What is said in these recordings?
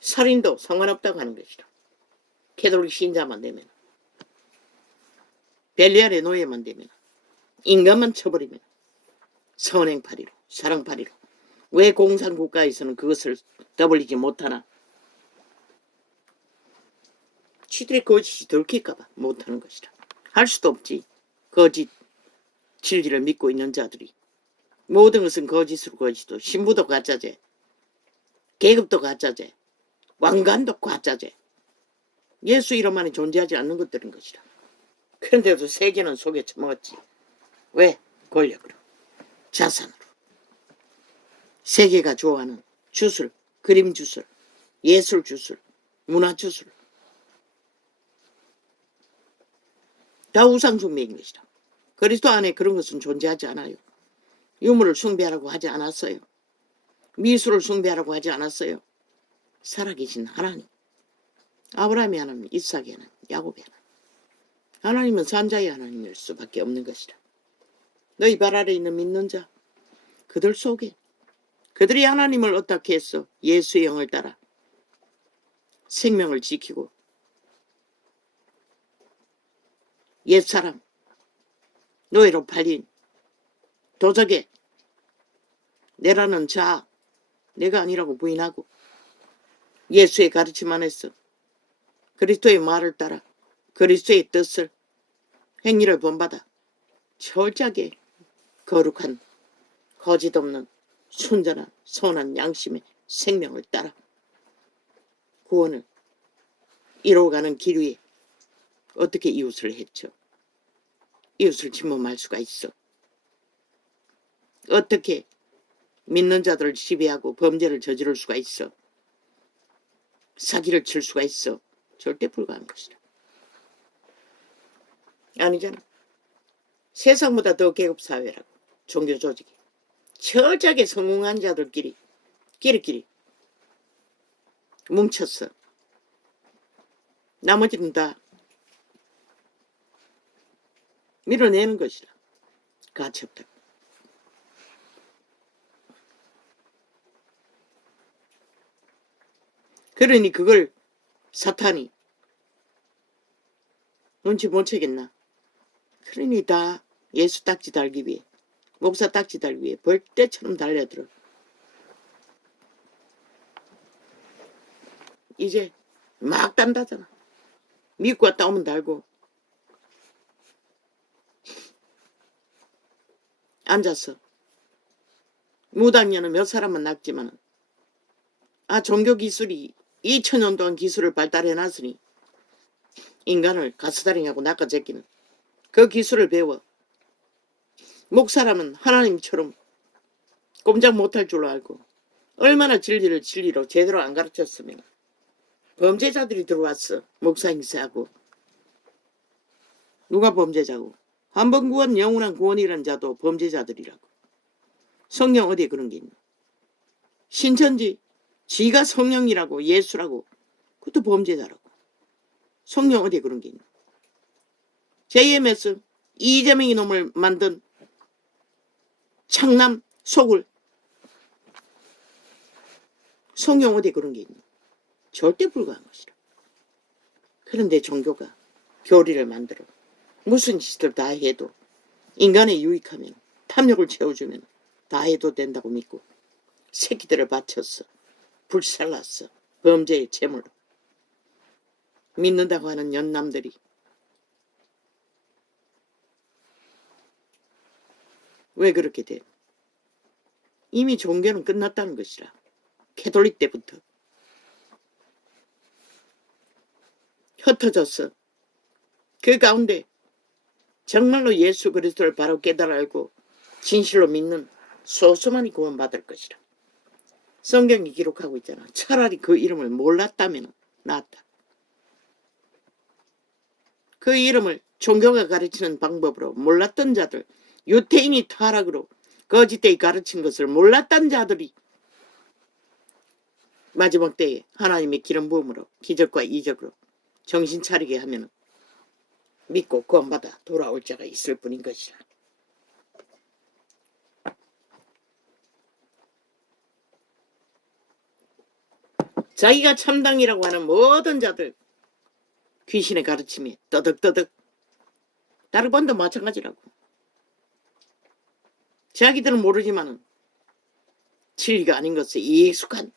살인도 상관없다고 하는 것이다. 캐톨릭 신자만 되면, 벨리알의 노예만 되면, 인간만 쳐버리면 선행파리로, 사랑파리로. 왜 공산국가에서는 그것을 떠벌리지 못하나? 지들의 거짓이 들킬까봐 못하는 것이다. 할 수도 없지. 거짓 진리를 믿고 있는 자들이. 모든 것은 거짓으로 거짓도, 신부도 가짜제, 계급도 가짜제, 왕관도 가짜제. 예수 이름 안에 존재하지 않는 것들인 것이다. 그런데도 세계는 속에 처먹었지. 왜? 권력으로, 자산으로. 세계가 좋아하는 주술, 그림 주술, 예술 주술, 문화 주술. 다 우상숭배인 것이다. 그리스도 안에 그런 것은 존재하지 않아요. 유물을 숭배하라고 하지 않았어요. 미술을 숭배하라고 하지 않았어요. 살아계신 하나님, 아브라함의 하나님, 이삭의 하나님, 야곱의 하나님. 하나님은 산자의 하나님일 수밖에 없는 것이다. 너희 발 아래 있는 믿는 자, 그들 속에 그들이 하나님을 어떻게 했어? 예수의 영을 따라 생명을 지키고 옛사람, 노예로 팔린 도적에 내라는 자, 내가 아니라고 부인하고 예수의 가르침 안에서 그리스도의 말을 따라 그리스도의 뜻을, 행위를 본받아 철저하게 거룩한 거짓 없는 순전한 선한 양심의 생명을 따라 구원을 이루어가는 길 위에 어떻게 이웃을 해쳐? 이웃을 침범할 수가 있어? 어떻게 믿는 자들을 지배하고 범죄를 저지를 수가 있어? 사기를 칠 수가 있어? 절대 불가한 것이다. 아니잖아. 세상보다 더 계급사회라고. 종교조직이 철저하게 성공한 자들끼리 끼리끼리 뭉쳤어. 나머지는 다 밀어내는 것이다. 가치없다. 그러니 그걸 사탄이 눈치 못 채겠나? 그러니 다 예수 딱지 달기 위해, 목사 딱지 달기 위해 벌떼처럼 달려들어. 이제 막 단다잖아. 믿고 왔다 오면 달고 앉아서 무당년은 몇 사람만 낚지만 종교 기술이 2000년 동안 기술을 발달해놨으니 인간을 가스다링하고 낚아제끼는 그 기술을 배워 목사라면 하나님처럼 꼼짝 못할 줄 알고 얼마나 진리를 진리로 제대로 안 가르쳤으면 범죄자들이 들어왔어. 목사 행세하고. 누가 범죄자고? 한 번 구원 영원한 구원이라는 자도 범죄자들이라고. 성경 어디에 그런 게 있나? 신천지 지가 성령이라고 예수라고 그것도 범죄자라고. 성경 어디에 그런 게 있나? JMS 이재명이 놈을 만든 창남 속을 성경 어디에 그런 게 있나? 절대 불가한 것이라. 그런데 종교가 교리를 만들어 무슨 짓을 다 해도 인간에 유익하면 탐욕을 채워주면 다 해도 된다고 믿고 새끼들을 바쳤어. 불살랐어. 범죄의 제물로. 믿는다고 하는 연남들이 왜 그렇게 돼? 이미 종교는 끝났다는 것이라. 캐톨릭 때부터 흩어졌어. 그 가운데 정말로 예수 그리스도를 바로 깨달아 알고 진실로 믿는 소수만이 구원받을 것이라. 성경이 기록하고 있잖아. 차라리 그 이름을 몰랐다면 낫다. 그 이름을 종교가 가르치는 방법으로 몰랐던 자들, 유태인이 타락으로 거짓되이 가르친 것을 몰랐던 자들이 마지막 때에 하나님의 기름 부음으로 기적과 이적으로 정신 차리게 하면 믿고 구원받아 돌아올 자가 있을 뿐인 것이라. 자기가 참당이라고 하는 모든 자들 귀신의 가르침에 떠덕떠덕 다르반도 마찬가지라고. 자기들은 모르지만은 진리가 아닌 것에 익숙한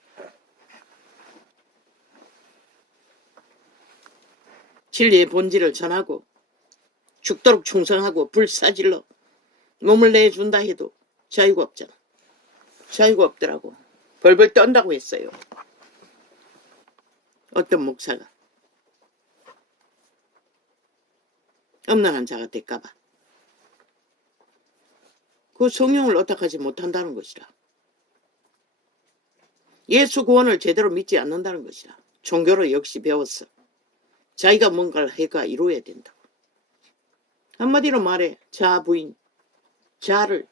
진리의 본질을 전하고 죽도록 충성하고 불사질러 몸을 내준다 해도 자유가 없잖아. 자유가 없더라고. 벌벌 떤다고 했어요. 어떤 목사가 엄난한 자가 될까봐 그 성령을 어떡하지 못한다는 것이라. 예수 구원을 제대로 믿지 않는다는 것이라. 종교로 역시 배웠어. 자기가 뭔가를 해가 이루어야 된다고. 한마디로 말해 자 부인, 자를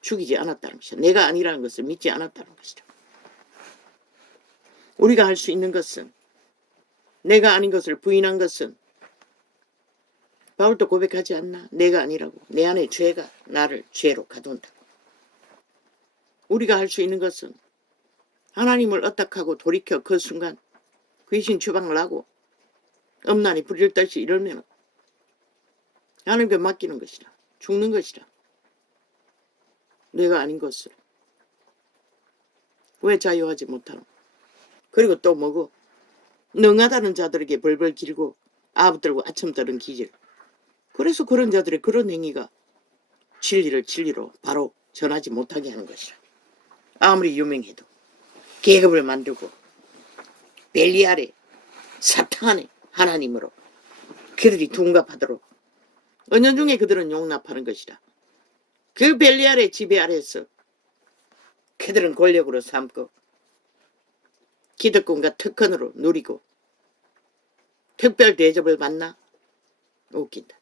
죽이지 않았다는 것이다. 내가 아니라는 것을 믿지 않았다는 것이다. 우리가 할 수 있는 것은 내가 아닌 것을 부인한 것은 바울도 고백하지 않나? 내가 아니라고. 내 안에 죄가 나를 죄로 가둔다고. 우리가 할 수 있는 것은 하나님을 어떡하고 돌이켜 그 순간 귀신 추방을 하고 엄난이 부릴 듯이 이러면 하나님께 맡기는 것이라. 죽는 것이라. 내가 아닌 것을. 왜 자유하지 못하노? 그리고 또 뭐고? 능하다는 자들에게 벌벌 길고 아부들고 아첨 떨은 기질. 그래서 그런 자들의 그런 행위가 진리를 진리로 바로 전하지 못하게 하는 것이라. 아무리 유명해도 계급을 만들고 벨리알의 사탄의 하나님으로 그들이 둔갑하도록 은연중에 그들은 용납하는 것이라. 그 벨리알의 지배 아래에서 그들은 권력으로 삼고 기득권과 특권으로 누리고 특별 대접을 받나? 웃긴다.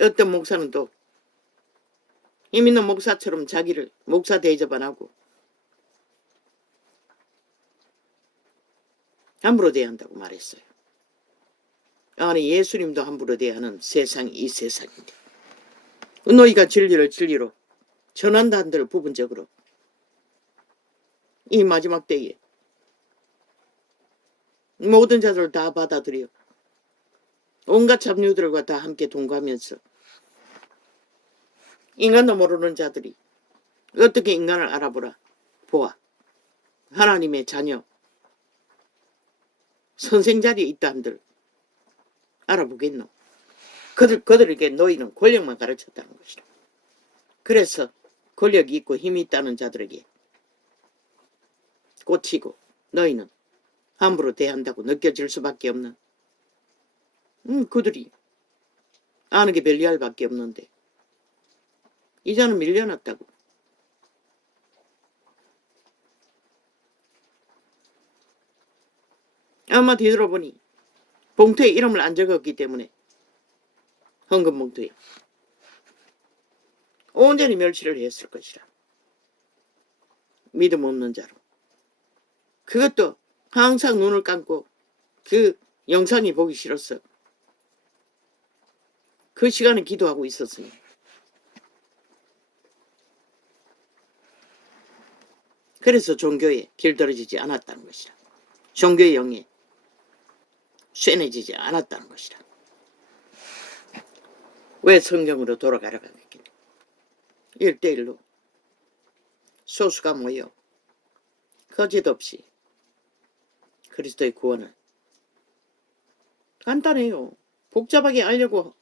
어떤 목사는 또 힘 있는 목사처럼 자기를 목사 대접 안 하고 함부로 대한다고 말했어요. 아니 예수님도 함부로 대하는 세상이 이 세상인데 너희가 진리를 진리로 전한다 한들 부분적으로 이 마지막 때에 모든 자들을 다 받아들여 온갖 잡류들과 다 함께 동거하면서 인간도 모르는 자들이 어떻게 인간을 알아보라 보아 하나님의 자녀 선생 자리에 있다 한들 알아보겠노? 그들에게 너희는 권력만 가르쳤다는 것이다. 그래서 권력이 있고 힘이 있다는 자들에게 꽂히고 너희는 함부로 대한다고 느껴질 수밖에 없는 그들이 아는 게 벨리알밖에 없는데 이제는 밀려났다고. 아마 뒤돌아보니 봉투에 이름을 안 적었기 때문에 헌금 봉투에 온전히 멸시를 했을 것이라. 믿음 없는 자로. 그것도 항상 눈을 감고 그 영상이 보기 싫었어. 그 시간에 기도하고 있었으니. 그래서 종교에 길들어지지 않았다는 것이라. 종교의 영에 쇠뇌지지 않았다는 것이라. 왜 성경으로 돌아가려고 했겠냐. 1대1로 소수가 모여 거짓 없이 그리스도의 구원을 간단해요. 복잡하게 알려고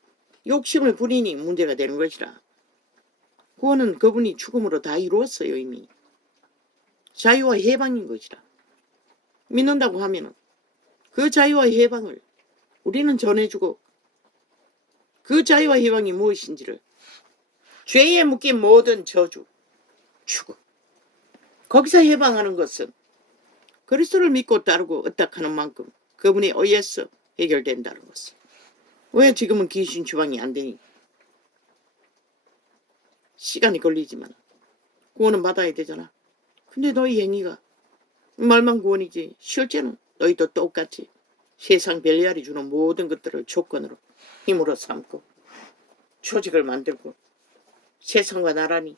욕심을 부리니 문제가 되는 것이라. 구원은 그분이 죽음으로 다 이루었어요. 이미. 자유와 해방인 것이라. 믿는다고 하면 그 자유와 해방을 우리는 전해주고 그 자유와 해방이 무엇인지를 죄에 묶인 모든 저주, 죽음 거기서 해방하는 것은 그리스도를 믿고 따르고 의탁하는 만큼 그분의 의에서 해결된다는 것을. 왜 지금은 귀신 추방이 안 되니? 시간이 걸리지만 구원은 받아야 되잖아. 근데 너희 행위가 말만 구원이지 실제는 너희도 똑같이 세상 벨리알이 주는 모든 것들을 조건으로 힘으로 삼고 조직을 만들고 세상과 나란히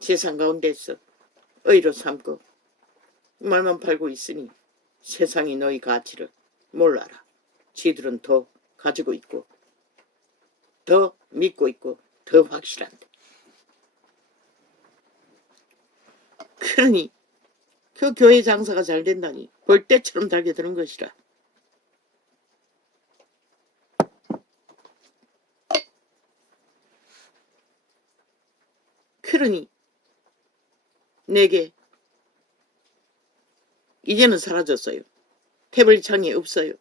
세상 가운데서 의로 삼고 말만 팔고 있으니 세상이 너희 가치를 몰라라. 지들은 더 가지고 있고 더 믿고 있고 더 확실한데. 그러니 그 교회 장사가 잘 된다니 벌떼처럼 달게 되는 것이라. 그러니 내게 이제는 사라졌어요. 태블릿창이 없어요.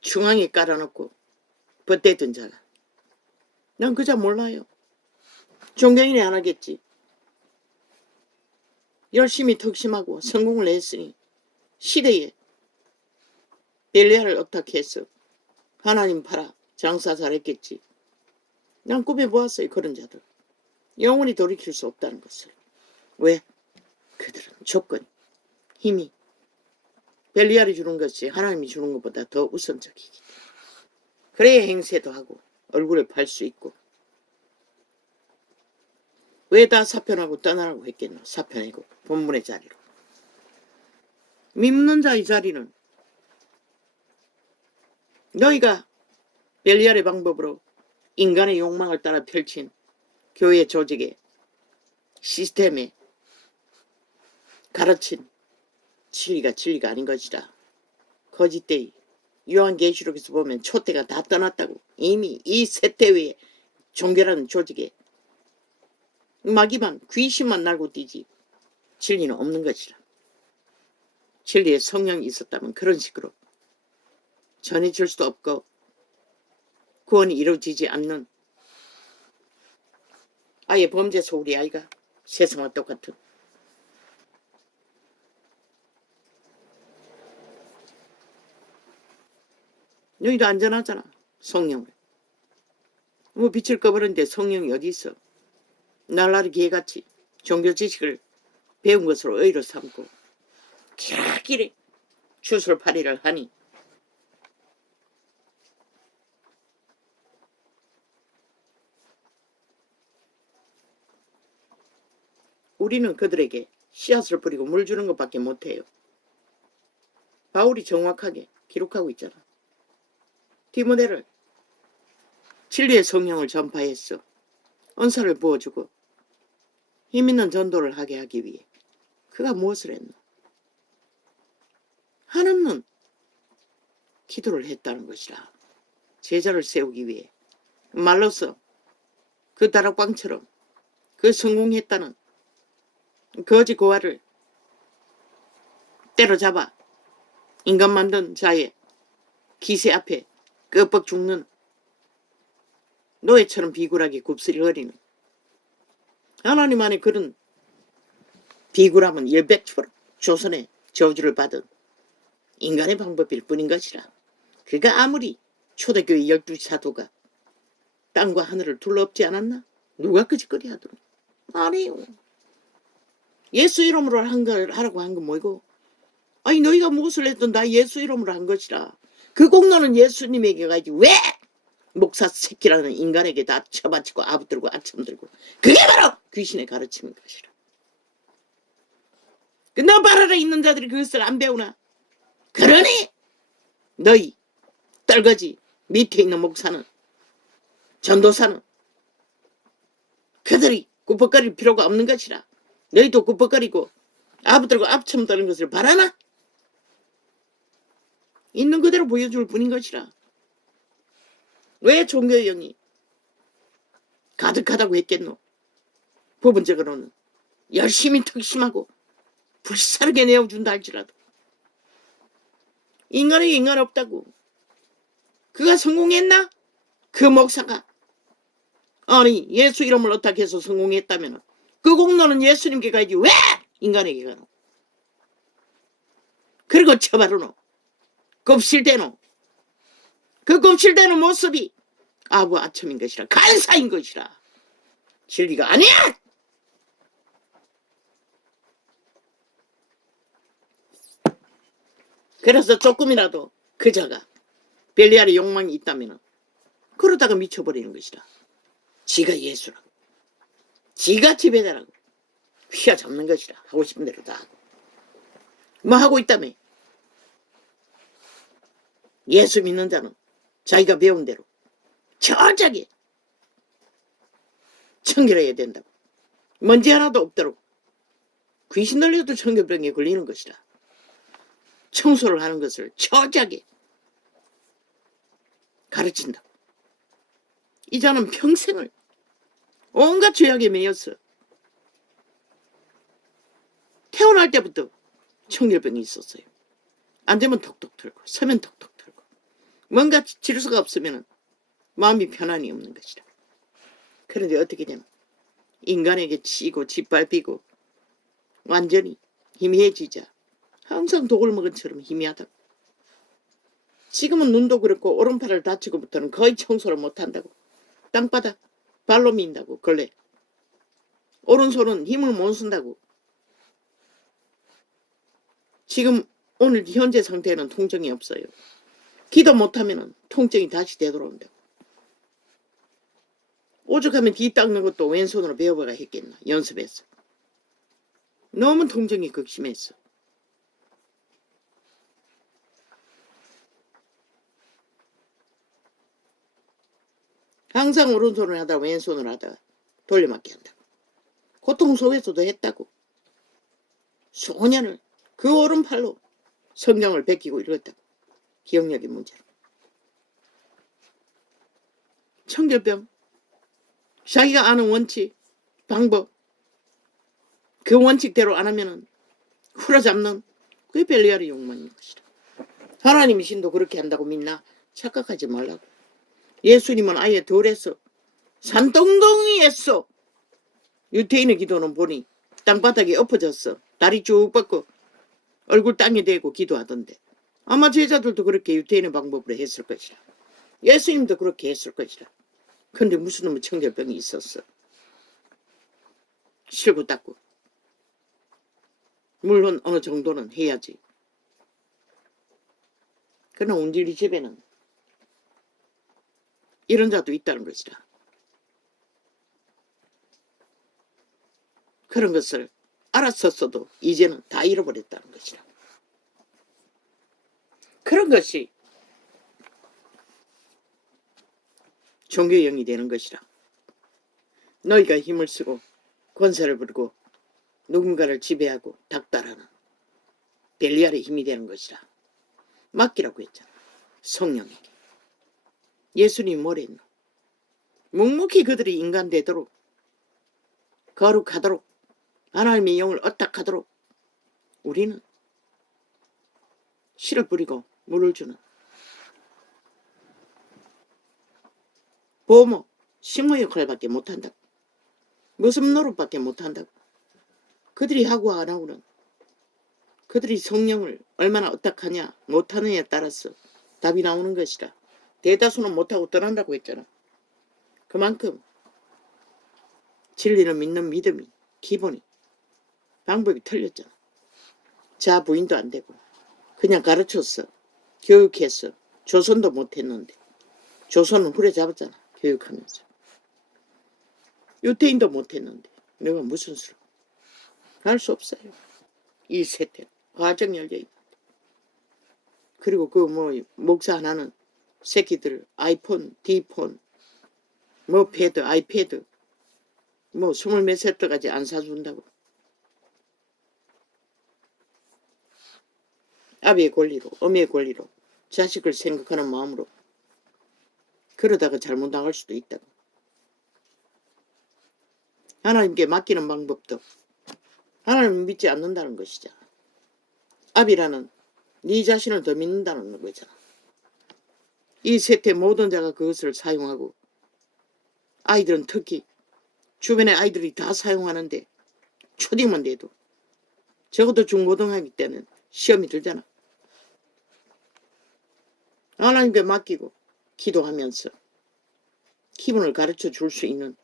중앙에 깔아놓고 벗대던 자가. 난 그자 몰라요. 존경이네 안 하겠지. 열심히 덕심하고 성공을 했으니 시대에 벨리아를 어떻게 해서 하나님 팔아 장사 잘했겠지. 난 꿈에 보았어요. 그런 자들. 영원히 돌이킬 수 없다는 것을. 왜? 그들은 조건, 힘이 벨리알이 주는 것이 하나님이 주는 것보다 더 우선적이기 때문에. 그래야 행세도 하고 얼굴에 팔 수 있고. 왜 다 사표하고 떠나라고 했겠노? 사표내고 본문의 자리로. 믿는 자의 자리는 너희가 벨리알의 방법으로 인간의 욕망을 따라 펼친 교회 조직의 시스템에 가르친 진리가 아닌 것이다. 거짓되이 요한계시록에서 보면 촛대가 다 떠났다고. 이미 이 세대의 종교라는 조직에 마귀만 귀신만 날고 뛰지 진리는 없는 것이라. 진리에 성령이 있었다면 그런 식으로 전해질 수도 없고 구원이 이루어지지 않는 아예 범죄 소울이 아이가 세상과 똑같은. 너희도 안전하잖아. 성령을. 뭐 빛을 꺼버렸는데 성령이 어디 있어. 날라리 개같이 종교 지식을 배운 것으로 의로 삼고 기라기리 주술팔이를 하니 우리는 그들에게 씨앗을 뿌리고 물 주는 것밖에 못해요. 바울이 정확하게 기록하고 있잖아. 디모데를 진리의 성령을 전파했어. 은사를 부어주고 힘있는 전도를 하게 하기 위해. 그가 무엇을 했나? 하나님은 기도를 했다는 것이라. 제자를 세우기 위해. 말로써 그 다락방처럼 그 성공했다는 거짓 고아를 때려잡아 인간 만든 자의 기세 앞에 끄뻑 죽는 노예처럼 비굴하게 굽스리거리는 하나님 안에 그런 비굴함은 일백초로 조선의 저주를 받은 인간의 방법일 뿐인 것이라. 그가 아무리 초대교회 12 사도가 땅과 하늘을 둘러엎지 않았나? 누가 그 짓거리 하도록? 아니요. 예수 이름으로 하라고 한 건 뭐이고? 아니 너희가 무엇을 했든 다 예수 이름으로 한 것이라. 그 공로는 예수님에게 가야지. 왜? 목사 새끼라는 인간에게 다 쳐바치고 아부들고 아첨 들고. 그게 바로 귀신의 가르침인 것이라. 너 바라에 있는 자들이 그것을 안 배우나? 그러니 너희 떨거지 밑에 있는 목사는 전도사는 그들이 굽벅거릴 필요가 없는 것이라. 너희도 굽벅거리고 아부들고 앞첨 떠는 것을 바라나? 있는 그대로 보여줄 뿐인 것이라. 왜 종교의 영이 가득하다고 했겠노? 부분적으로는 열심히 특심하고 불사르게 내어준다 할지라도 인간에게 인간 없다고. 그가 성공했나? 그 목사가. 아니 예수 이름을 어떻게 해서 성공했다면 그 공로는 예수님께 가야지. 왜 인간에게 가노? 그리고 처바르노 곱실대노. 그 곱실대는 모습이 아부 아첨인 것이라. 간사인 것이라. 진리가 아니야. 그래서 조금이라도 그자가 벨리알의 욕망이 있다면 그러다가 미쳐버리는 것이라. 지가 예수라고. 지가 지배자라고. 휘어잡는 것이라. 하고 싶은 대로 다 하고. 뭐 하고 있다며. 예수 믿는 자는 자기가 배운 대로 철저하게 청결해야 된다고. 먼지 하나도 없도록. 귀신 들려도 청결병에 걸리는 것이라. 청소를 하는 것을 철저하게 가르친다고. 이 자는 평생을 온갖 죄악에 매였어. 태어날 때부터 청결병이 있었어요. 앉으면 톡톡 털고 서면 톡톡 털고 뭔가 질서가 없으면 마음이 편안이 없는 것이라. 그런데 어떻게 되나 인간에게 치고 짓밟히고 완전히 희미해지자 항상 독을 먹은 처럼 희미하다고. 지금은 눈도 그렇고 오른팔을 다치고부터는 거의 청소를 못한다고. 땅바닥 발로 민다고. 걸레 오른손은 힘을 못 쓴다고. 지금 오늘 현재 상태에는 통증이 없어요. 기도 못하면 통증이 다시 되돌아온다고. 오죽하면 뒤 닦는 것도 왼손으로 배워봐야 했겠나. 연습해서. 너무 통증이 극심했어. 항상 오른손을 하다가 왼손을 하다가 돌려막기 한다고. 고통 속에서도 했다고. 소년을 그 오른팔로 성경을 베끼고 이랬다고. 기억력의 문제로. 청결병. 자기가 아는 원칙, 방법. 그 원칙대로 안 하면은 후려잡는 그게 벨리알의 욕망인 것이다. 하나님이 신도 그렇게 한다고 믿나? 착각하지 말라고. 예수님은 아예 덜했어. 산동동이했어. 유태인의 기도는 보니 땅바닥에 엎어졌어. 다리 쭉 뻗고 얼굴 땅에 대고 기도하던데. 아마 제자들도 그렇게 유태인의 방법으로 했을 것이라. 예수님도 그렇게 했을 것이라. 근데 무슨 놈의 청결병이 있었어. 실고 닦고. 물론 어느 정도는 해야지. 그러나 우리 집에는 이런 자도 있다는 것이라. 그런 것을 알았었어도 이제는 다 잃어버렸다는 것이라. 그런 것이 종교의 영이 되는 것이라. 너희가 힘을 쓰고 권세를 부리고 누군가를 지배하고 닥달하는 벨리알의 힘이 되는 것이라. 맡기라고 했잖아. 성령에게. 예수님이 뭐랬노? 묵묵히 그들이 인간 되도록 거룩하도록 하나님의 영을 어딱하도록 우리는 씨를 뿌리고 물을 주는 보모, 식모 역할밖에 못한다고. 모습 노릇밖에 못한다고. 그들이 하고 안 하고는 그들이 성령을 얼마나 어떡하냐 못하느냐에 따라서 답이 나오는 것이라. 대다수는 못하고 떠난다고 했잖아. 그만큼 진리를 믿는 믿음이 기본이 방법이 틀렸잖아. 자 부인도 안 되고 그냥 가르쳤어. 교육했어. 조선도 못했는데 조선은 후려잡았잖아. 교육하면서. 유태인도 못했는데 내가 무슨 수로 할 수 없어요. 이 세태 과정 열려있는데. 그리고 그 목사 하나는 새끼들 아이폰, 디폰, 패드, 아이패드 20몇 세트까지 안 사준다고. 아비의 권리로, 어미의 권리로 자식을 생각하는 마음으로 그러다가 잘못 나갈 수도 있다고. 하나님께 맡기는 방법도 하나님을 믿지 않는다는 것이잖아. 아비라는 네 자신을 더 믿는다는 거잖아. 이 세태 모든 자가 그것을 사용하고 아이들은 특히 주변의 아이들이 다 사용하는데 초딩만 돼도 적어도 중고등학교 때는 시험이 들잖아. 하나님께 맡기고 기도하면서 기분을 가르쳐 줄 수 있는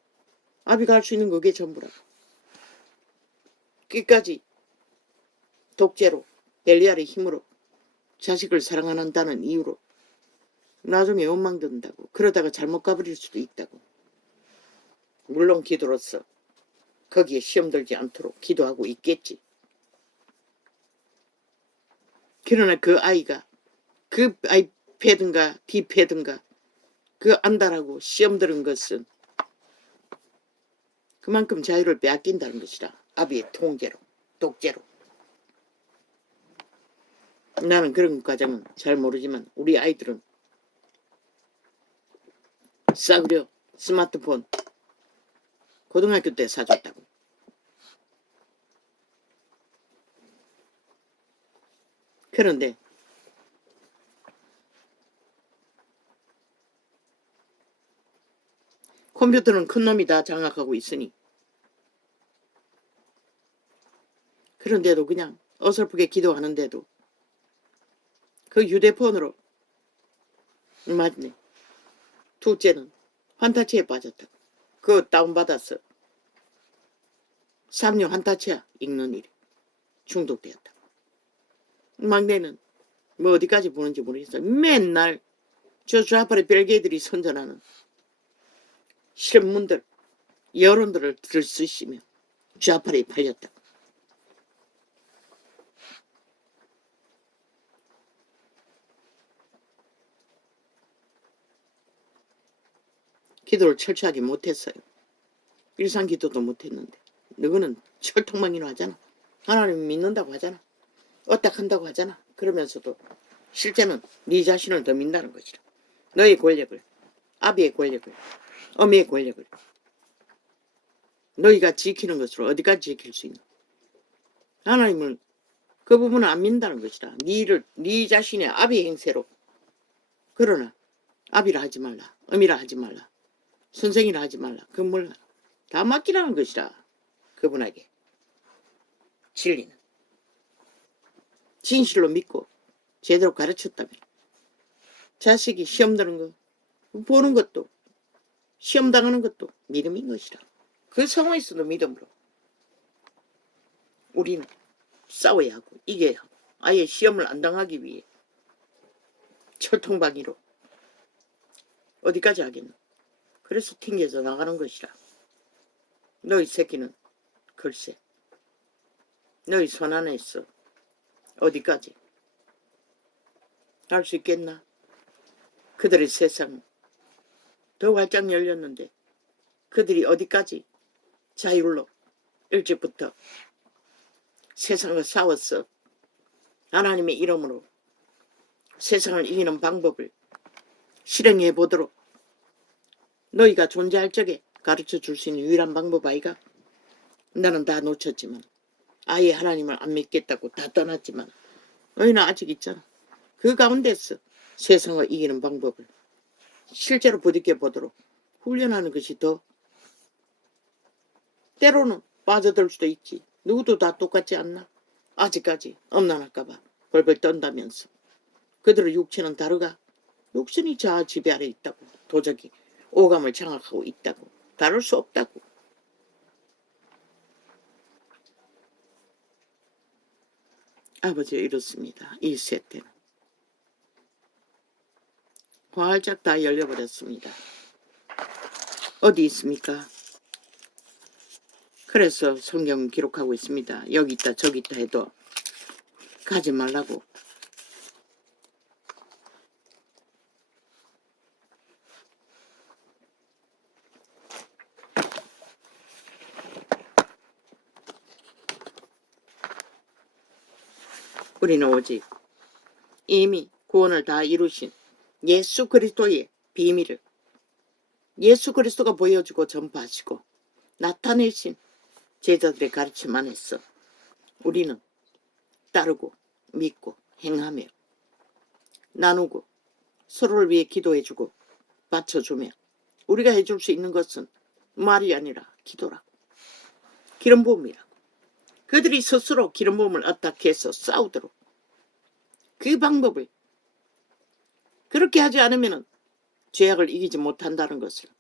아비가 할 수 있는 그게 전부라고. 끝까지 독재로 벨리알의 힘으로 자식을 사랑한다는 이유로 나중에 원망된다고. 그러다가 잘못 가버릴 수도 있다고. 물론 기도로서 거기에 시험 들지 않도록 기도하고 있겠지. 그러나 그 아이가 그 아이패드인가 디패드인가 그 안다라고 시험 들은 것은 그만큼 자유를 빼앗긴다는 것이라. 아비의 통제로, 독재로. 나는 그런 과정은 잘 모르지만 우리 아이들은 싸구려 스마트폰 고등학교 때 사줬다고. 그런데 컴퓨터는 큰 놈이 다 장악하고 있으니 그런데도 그냥 어설프게 기도하는데도 그 휴대폰으로 맞네. 둘째는 환타치에 빠졌다고. 그거 다운받았어. 3년 환타치야 읽는 일이 중독되었다고. 막내는 뭐 어디까지 보는지 모르겠어. 맨날 저 좌파의 별개들이 선전하는 신문들, 여론들을 들쑤시며 좌파에 팔렸다고. 기도를 철저하게 못했어요. 일상기도도 못했는데. 너희는 철통망이로 하잖아. 하나님 믿는다고 하잖아. 어떡한다고 하잖아. 그러면서도 실제는 네 자신을 더 믿는다는 것이라. 너의 권력을, 아비의 권력을, 어미의 권력을 너희가 지키는 것으로 어디까지 지킬 수 있나. 하나님을 그 부분은 안 믿는다는 것이라. 네 자신의 아비의 행세로. 그러나 아비라 하지 말라. 어미라 하지 말라. 선생이라 하지 말라. 그 몰라. 다 맡기라는 것이라. 그분에게. 진리는. 진실로 믿고 제대로 가르쳤다면 자식이 시험 드는 거 보는 것도 시험 당하는 것도 믿음인 것이라. 그 상황에서도 믿음으로 우리는 싸워야 하고 이겨야 하고 아예 시험을 안 당하기 위해 철통방위로 어디까지 하겠노. 그래서 튕겨져 나가는 것이라. 너희 새끼는 글쎄 너희 손 안에 있어. 어디까지 할 수 있겠나. 그들의 세상은 더 활짝 열렸는데 그들이 어디까지 자율로 일찍부터 세상과 싸웠어. 하나님의 이름으로 세상을 이기는 방법을 실행해 보도록 너희가 존재할 적에 가르쳐 줄 수 있는 유일한 방법 아이가. 나는 다 놓쳤지만 아예 하나님을 안 믿겠다고 다 떠났지만 너희는 아직 있잖아. 그 가운데서 세상을 이기는 방법을 실제로 부딪혀 보도록 훈련하는 것이 더 때로는 빠져들 수도 있지. 누구도 다 똑같지 않나. 아직까지 엄난할까봐 벌벌 떤다면서. 그들의 육체는 다르가. 육신이 자아 지배 아래 있다고. 도적이 오감을 장악하고 있다고. 다를 수 없다고. 아버지가 이렇습니다. 이 세대는 활짝 다 열려버렸습니다. 어디 있습니까? 그래서 성경 기록하고 있습니다. 여기 있다 저기 있다 해도 가지 말라고. 우리는 오직 이미 구원을 다 이루신 예수 그리스도의 비밀을 예수 그리스도가 보여주고 전파하시고 나타내신 제자들의 가르침 안에서 우리는 따르고 믿고 행하며 나누고 서로를 위해 기도해주고 바쳐주며 우리가 해줄 수 있는 것은 말이 아니라 기도라고. 기름 부음이라고. 그들이 스스로 기름 부음을 어떻게해서 싸우도록 그 방법을 그렇게 하지 않으면 죄악을 이기지 못한다는 것을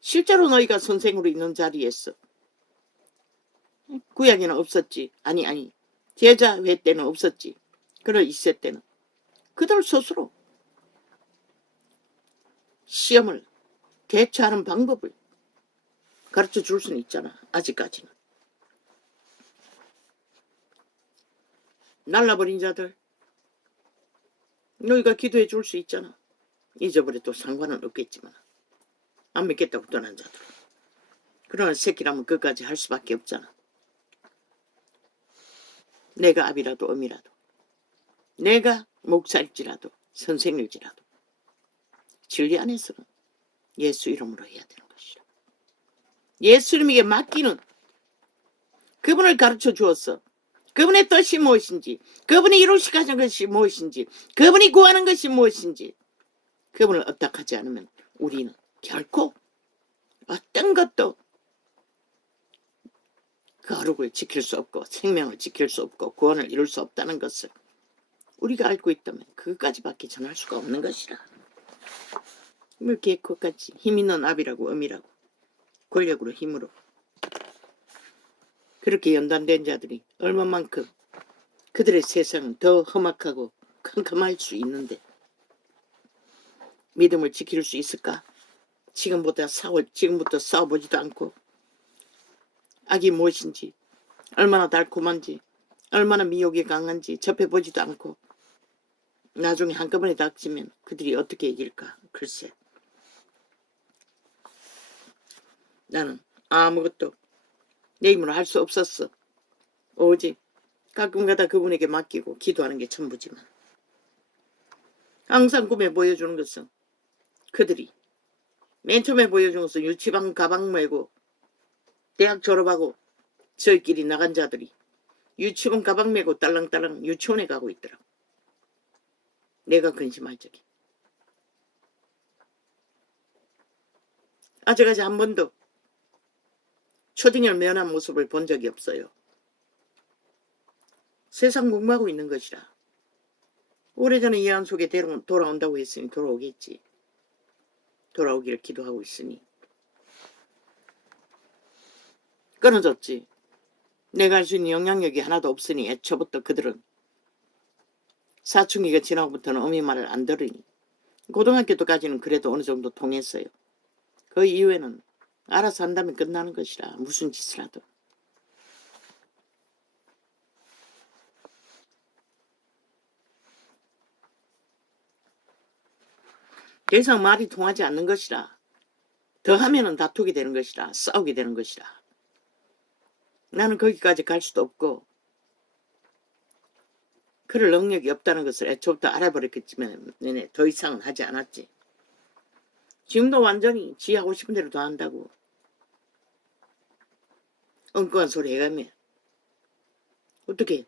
실제로 너희가 선생으로 있는 자리에서 구약에는 없었지. 아니 제자회 때는 없었지. 그러나 이세 때는 그들 스스로 시험을 대처하는 방법을 가르쳐 줄 수는 있잖아. 아직까지는. 날라버린 자들 너희가 기도해 줄 수 있잖아. 잊어버려도 상관은 없겠지만 안 믿겠다고 떠난 자들. 그러나 새끼라면 끝까지 할 수밖에 없잖아. 내가 아비라도 엄이라도 내가 목사일지라도 선생일지라도 진리 안에서는 예수 이름으로 해야 되는 것이라. 예수님에게 맡기는 그분을 가르쳐 주었어. 그분의 뜻이 무엇인지, 그분이 이루시가는 것이 무엇인지, 그분이 구하는 것이 무엇인지 그분을 업닥하지 않으면 우리는 결코 어떤 것도 거룩을 지킬 수 없고 생명을 지킬 수 없고 구원을 이룰 수 없다는 것을 우리가 알고 있다면 그것까지밖에 전할 수가 없는 것이라. 뭐 개코같이 힘 있는 아비라고 엄이라고 권력으로 힘으로 그렇게 연단된 자들이 얼마만큼 그들의 세상은 더 험악하고 캄캄할 수 있는데 믿음을 지킬 수 있을까? 지금부터 싸워보지도 않고 악이 무엇인지 얼마나 달콤한지 얼마나 미혹이 강한지 접해보지도 않고 나중에 한꺼번에 닥치면 그들이 어떻게 이길까? 글쎄. 나는 아무것도 내 힘으로 할 수 없었어. 오직 가끔가다 그분에게 맡기고 기도하는 게 전부지만 항상 꿈에 보여주는 것은 그들이 맨 처음에 보여준 것은 유치방 가방 메고 대학 졸업하고 저희끼리 나간 자들이 유치원 가방 메고 딸랑딸랑 유치원에 가고 있더라고. 내가 근심할 적이. 아직까지 한 번도 초딩을 면한 모습을 본 적이 없어요. 세상 공부하고 있는 것이라. 오래전에 이 안 속에 돌아온다고 했으니 돌아오겠지. 돌아오기를 기도하고 있으니. 끊어졌지. 내가 할 수 있는 영향력이 하나도 없으니 애초부터 그들은 사춘기가 지나고부터는 어미 말을 안 들으니 고등학교 때까지는 그래도 어느 정도 통했어요. 그 이후에는 알아서 한다면 끝나는 것이라 무슨 짓을 하든. 더 이상 말이 통하지 않는 것이라. 더 하면은 다투게 되는 것이라. 싸우게 되는 것이라. 나는 거기까지 갈 수도 없고 그럴 능력이 없다는 것을 애초부터 알아버렸겠지만 더 이상은 하지 않았지. 지금도 완전히 지 하고 싶은 대로 다 한다고. 엉뚱한 소리 해가며 어떻게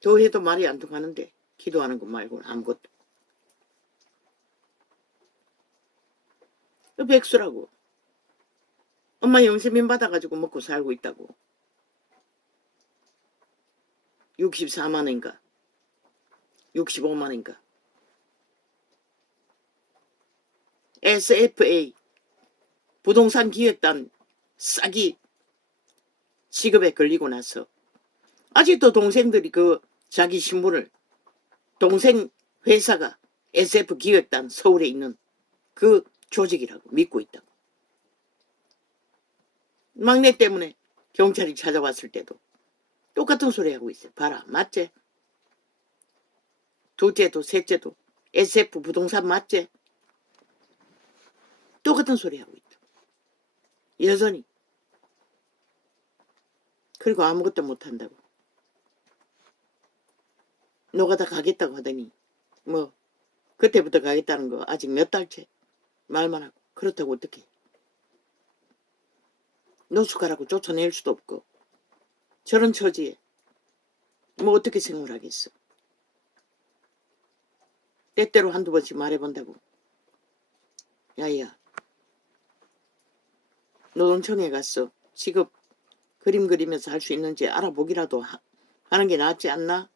더 해도 말이 안 통하는데 기도하는 것 말고는 아무것도. 백수라고. 엄마 영세민 받아가지고 먹고 살고 있다고. 64만원인가 65만원인가 SFA 부동산 기획단 싸기 직업에 걸리고 나서 아직도 동생들이 그 자기 신분을 동생 회사가 SF 기획단 서울에 있는 그 조직이라고 믿고 있다고. 막내 때문에 경찰이 찾아왔을 때도 똑같은 소리 하고 있어요. 봐라, 맞지? 둘째도 셋째도 SF 부동산 맞지? 똑같은 소리 하고 있다. 여전히. 그리고 아무것도 못한다고. 노가다 가겠다고 하더니 뭐 그때부터 가겠다는 거 아직 몇 달째 말만 하고. 그렇다고 어떻게 노숙하라고 쫓아낼 수도 없고 저런 처지에 뭐 어떻게 생활하겠어. 때때로 한두 번씩 말해본다고. 야야 노동청에 갔어. 직업 그림 그리면서 할 수 있는지 알아보기라도 하는 게 낫지 않나?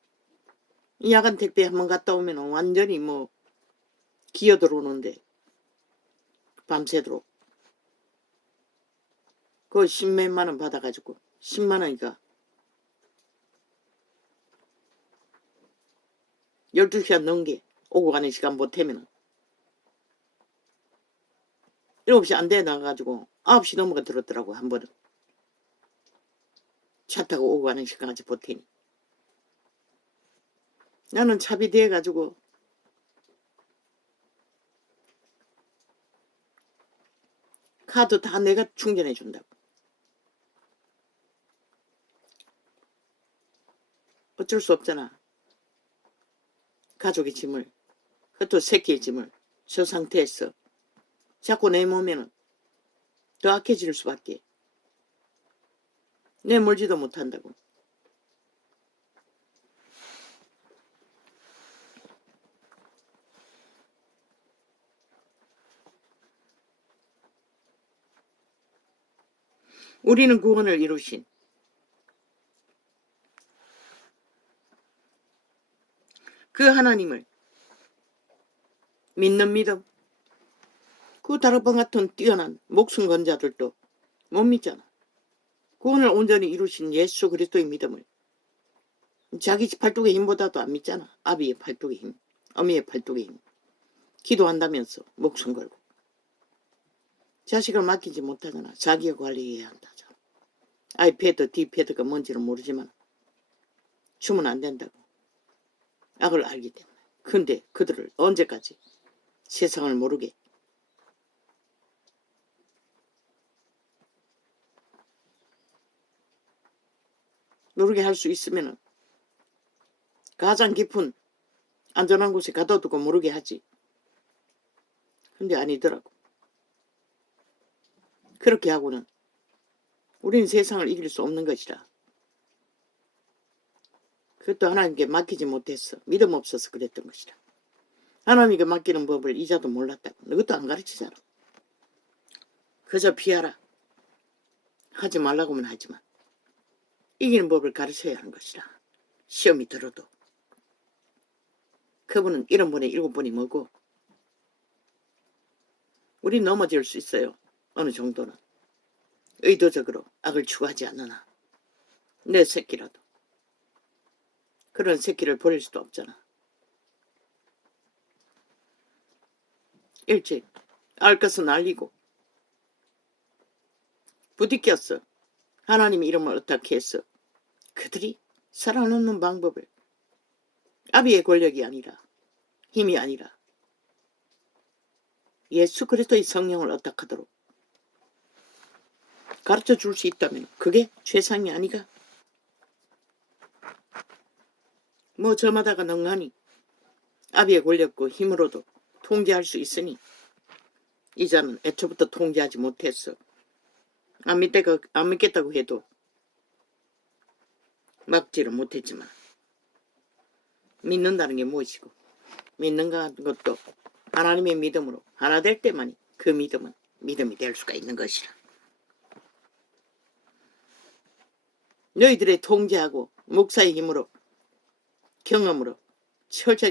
야간 택배 한번 갔다 오면 완전히 뭐 기어 들어오는데 밤새도록 그거 10몇만 원 받아가지고 10만 원이니까 12시간 넘게 오고 가는 시간 못하면 7시 안 돼 나가가지고 9시 넘어가 들었더라고. 한 번은 차 타고 오고 가는 시간까지 보태니 나는 차비 돼가지고 카드 다 내가 충전해 준다고. 어쩔 수 없잖아. 가족의 짐을, 그것도 새끼의 짐을 저 상태에서 자꾸 내모으면 더 악해질 수밖에. 내몰지도 못한다고. 우리는 구원을 이루신 그 하나님을 믿는 믿음, 그 다락방 같은 뛰어난 목숨 건 자들도 못 믿잖아. 구원을 온전히 이루신 예수 그리스도의 믿음을 자기 팔뚝의 힘보다도 안 믿잖아. 아비의 팔뚝의 힘, 어미의 팔뚝의 힘. 기도한다면서 목숨 걸고 자식을 맡기지 못하잖아. 자기가 관리해야 한다잖아. 아이패드, 디패드가 뭔지는 모르지만 주면 안 된다고. 악을 알기 때문에. 근데 그들을 언제까지 세상을 모르게 할 수 있으면 가장 깊은 안전한 곳에 가둬두고 모르게 하지. 근데 아니더라고. 그렇게 하고는 우리는 세상을 이길 수 없는 것이라. 그것도 하나님께 맡기지 못했어. 믿음 없어서 그랬던 것이라. 하나님께 맡기는 법을 이자도 몰랐다고. 그것도 안 가르치잖아. 그저 피하라. 하지 말라고만 하지만 이기는 법을 가르쳐야 하는 것이라. 시험이 들어도. 그분은 70번에 7번이 뭐고 우리 넘어질 수 있어요. 어느 정도는. 의도적으로 악을 추구하지 않느나 내 새끼라도. 그런 새끼를 버릴 수도 없잖아. 일찍 알 것은 알리고 부딪혔어. 하나님의 이름을 어떻게 했어. 그들이 살아남는 방법을 아비의 권력이 아니라 힘이 아니라 예수 그리스도의 성령을 어떻게 하도록 가르쳐 줄 수 있다면 그게 최상이 아니가. 뭐 저마다가 능하니 아비의 권력과 힘으로도 통제할 수 있으니 이자는 애초부터 통제하지 못했어. 안 믿겠다고 해도 막지를 못했지만 믿는다는 게 무엇이고 믿는 것도 하나님의 믿음으로 하나 될 때만이 그 믿음은 믿음이 될 수가 있는 것이라. 너희들의 통제하고 목사의 힘으로 경험으로 철저히